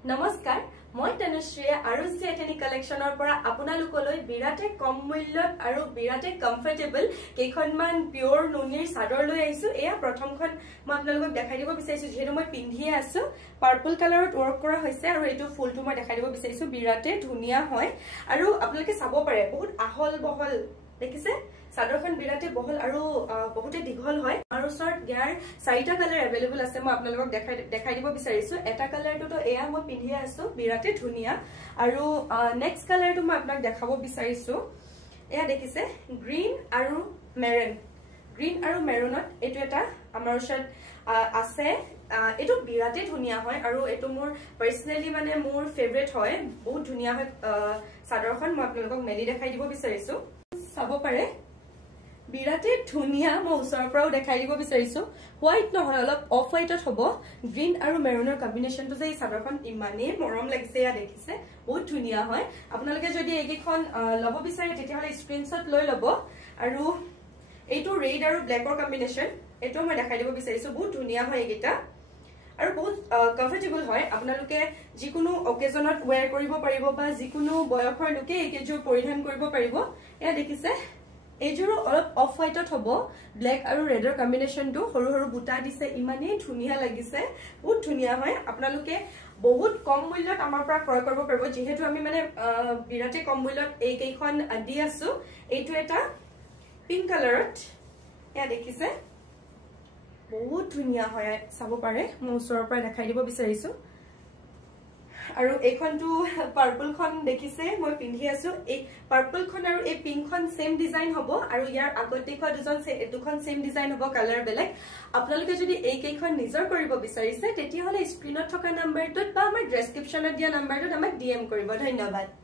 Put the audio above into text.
নমস্কাৰ মই তনুশ্ৰী আৰু চেটেনি কালেকশনৰ পৰা আপোনালোকলৈ বিৰাটে কম মূল্যত আৰু বিৰাটে কমফৰ্টেবল কেইখনমান পিওৰ নুনিৰ চাদৰ লৈ আহিছো এয়া প্ৰথমখন মই আপোনালোকক দেখাই দিব বিচাৰিছো যেহেতু মই পিন্ধিয়ে আছো পাৰ্পল কালাৰত ওয়াৰ্ক কৰা হৈছে আৰু এটো ফুলটো মই দেখাই দিব বিচাৰিছো বিৰাটে ধুনিয়া হয় আৰু আপোনালোকে চাব পাৰে বহুত আহল বহল দেখিছে চাদৰখন বিৰাটে বহল আৰু বহুতে দীঘল হয় আৰু শৰ্ট ইয়াৰ চাৰিটা কালাৰ अवेलेबल আছে মই আপোনালোকক দেখাই দিব বিচাৰিছো এটা কালাৰটো তো এয়া মই পিন্ধি আছো বিৰাটে ধুনিয়া আৰু নেক্সট কালাৰটো মই আপোনাক দেখাব বিচাৰিছো এয়া দেখিছে গ্ৰীন আৰু মেৰুনত এটো এটা আমাৰ ওচৰত আছে এটো বিৰাটে ধুনিয়া হয় আৰু এটো মোৰ পাৰ্সোনালি মানে মোৰ ফেভাৰিট হয় বহুত ধুনিয়া হয় চাদৰখন মই আপোনালোকক মেলি দেখাই দিব বিচাৰিছো চাব পাৰে বিৰাটে ধুনিয়া মই ওচৰৰ পৰাও দেখাই দিব বিচাৰিছো হোৱাইট নহয় অলপ অফ হোৱাইটত হ'ব গ্ৰীন আৰু মেৰুনৰ কম্বিনেশনটো যে এই চাদৰখন ইমানেই মৰম লাগিছে ইয়া দেখিছে বহুত ধুনিয়া হয় আপোনালোকে যদি এইকেইখন লব বিচাৰে তেতিয়াহলে স্ক্ৰিনশ্বট লৈ লব আৰু এইটো ৰেড আৰু ব্ল্যাকৰ কম্বিনেশন এটো মই দেখাই দিব বিচাৰিছো বহুত ধুনিয়া হয় এইকেইটা আৰু বহুত কমফৰ্টেবল হয় আপোনালোকে যিকোনো অকেজনত ওয়্যাৰ কৰিব পাৰিব বা যিকোনো বয়সৰ লোকে এইকেইযোৰ পৰিধান কৰিব পাৰিব এয়া দেখিছে এইযোৰ অলপ অফ হোৱাইটত হ'ব ব্ল্যাক আৰু ৰেডৰ কম্বিনেশনটো সৰু সৰু বুটা দিছে ইমানেই ধুনিয়া লাগিছে বহুত ধুনিয়া হয় আপোনালোকে বহুত কম মূল্যত আমাৰ পৰা ক্ৰয় কৰিব পাৰিব যেহেতু আমি মানে বিৰাটে কম মূল্যত এই কেইখন দি আছো এইটো এটা পিংক কালাৰত এয়া দেখিছে বহুত ধুনিয়া হয় চাব পাৰে মই ওচৰৰ পৰা দেখাই দিব বিচাৰিছো আৰু এইখনটো পাৰ্পল খন দেখিছে মই পিন্ধি আছো এই পাৰ্পল খন আৰু এই পিংক খন সেম ডিজাইন হ'ব আৰু ইয়াৰ আগতে খোৱা দুখন সেম ডিজাইন হ'ব কালাৰ বেলেগ আপোনালোকে যদি এই কেইখন নিজৰ কৰিব বিচাৰিছে তেতিয়াহলে স্ক্ৰিনত থকা নম্বৰটোত বা আমাৰ ডেসক্ৰিপচনত দিয়া নম্বৰটোত আমাক ডিএম কৰিব ধন্যবাদ